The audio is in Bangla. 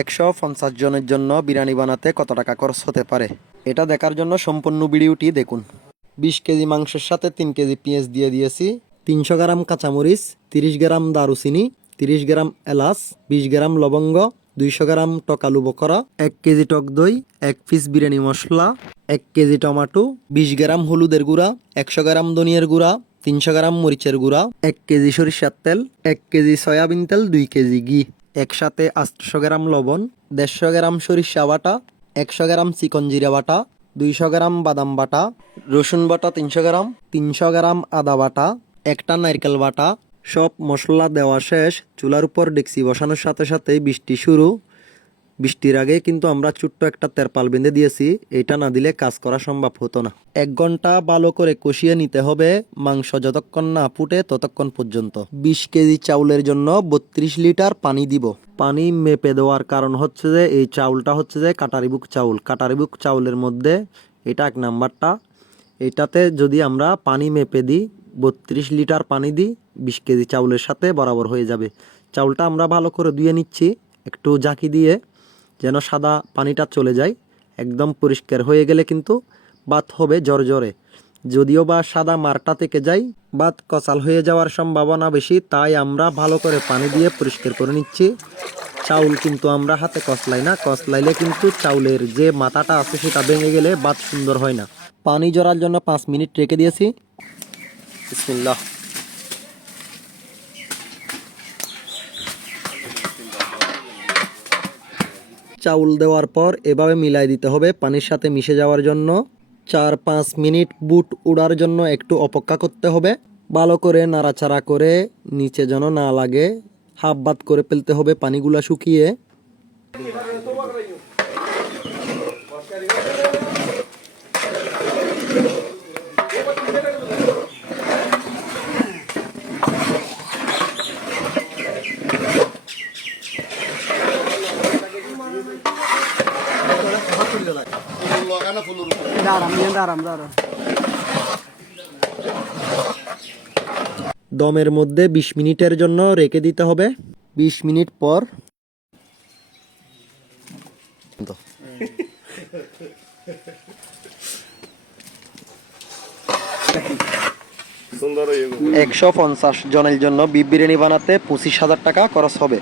150 জনের জন্য বিরিয়ানি বানাতে কত টাকা খরচ হতে পারে, এটা দেখার জন্য সম্পূর্ণ ভিডিওটি দেখুন। 20 কেজি মাংসের সাথে 3 কেজি পেঁয়াজ দিয়ে দিয়েছি, 300 গ্রাম কাঁচামরিচ, 30 গ্রাম দারুচিনি, 30 গ্রাম এলাচ, 20 গ্রাম লবঙ্গ, 200 গ্রাম টকালু বকরা, 1 কেজি টক দই, 1 পিস বিরিয়ানি মশলা, 1 কেজি টমাটো, 20 গ্রাম হলুদের গুঁড়া, 100 গ্রাম ধনিয়ার গুঁড়া, 300 গ্রাম মরিচের গুঁড়া, 1 কেজি সরিষার তেল, 1 কেজি সয়াবিন তেল, 2 কেজি ঘি, একসাথে 800 গ্রাম লবণ, 150 গ্রাম সরিষা বাটা, 100 গ্রাম চিকন জিরা বাটা, 200 গ্রাম বাদাম বাটা, রসুন বাটা 300 গ্রাম, 300 গ্রাম আদা বাটা, একটা নারকেল বাটা। সব মশলা দেওয়া শেষ। চুলার উপর ডেকচি বসানোর সাথে সাথেই বৃষ্টি শুরু। বৃষ্টির আগে কিন্তু আমরা ছোট্ট একটা তেরপাল বেঁধে দিয়েছি, এটা না দিলে কাজ করা সম্ভব হতো না। 1 ঘন্টা ভালো করে কষিয়ে নিতে হবে, মাংস যতক্ষণ না ফুটে ততক্ষণ পর্যন্ত। 20 কেজি চাউলের জন্য 32 লিটার পানি দিব। পানি মেপে দেওয়ার কারণ হচ্ছে যে এই চাউলটা হচ্ছে যে কাটারিবুক চাউল। কাটারিবুক চাউলের মধ্যে এটা 1 নাম্বারটা। এটাতে যদি আমরা পানি মেপে দিই, 32 লিটার পানি দিই, 20 কেজি চাউলের সাথে বরাবর হয়ে যাবে। চাউলটা আমরা ভালো করে ধুয়ে নিচ্ছি একটু ঝাঁকি দিয়ে, যেন সাদা পানিটা চলে যায়। একদম পরিষ্কার হয়ে গেলে কিন্তু ভাত হবে জরজরে। যদিও বা সাদা মারটা থেকে যায়, ভাত কচাল হয়ে যাওয়ার সম্ভাবনা বেশি, তাই আমরা ভালো করে পানি দিয়ে পরিষ্কার করে নিচ্ছি। চাউল কিন্তু আমরা হাতে কচলাই না, কচলাইলে কিন্তু চাউলের যে মাথাটা আছে সেটা ভেঙে গেলে ভাত সুন্দর হয় না। পানি ঝরার জন্য 5 মিনিট রেখে দিয়েছি। বিসমিল্লাহ। চাউল দেওয়ার পর এভাবে মিলাই দিতে হবে পানির সাথে মিশে যাওয়ার জন্য। 4-5 মিনিট বুট উড়ার জন্য একটু অপেক্ষা করতে হবে। ভালো করে নাড়াচাড়া করে নিচে যেন না লাগে, হাফ ভাত করে ফেলতে হবে পানিগুলা শুকিয়ে। দমের মধ্যে 20 মিনিটের জন্য রেখে দিতে হবে। 20 মিনিট পর সুন্দর 150 জনের জন্য বিফ বিরিয়ানি বানাতে 25,000 টাকা খরচ হবে।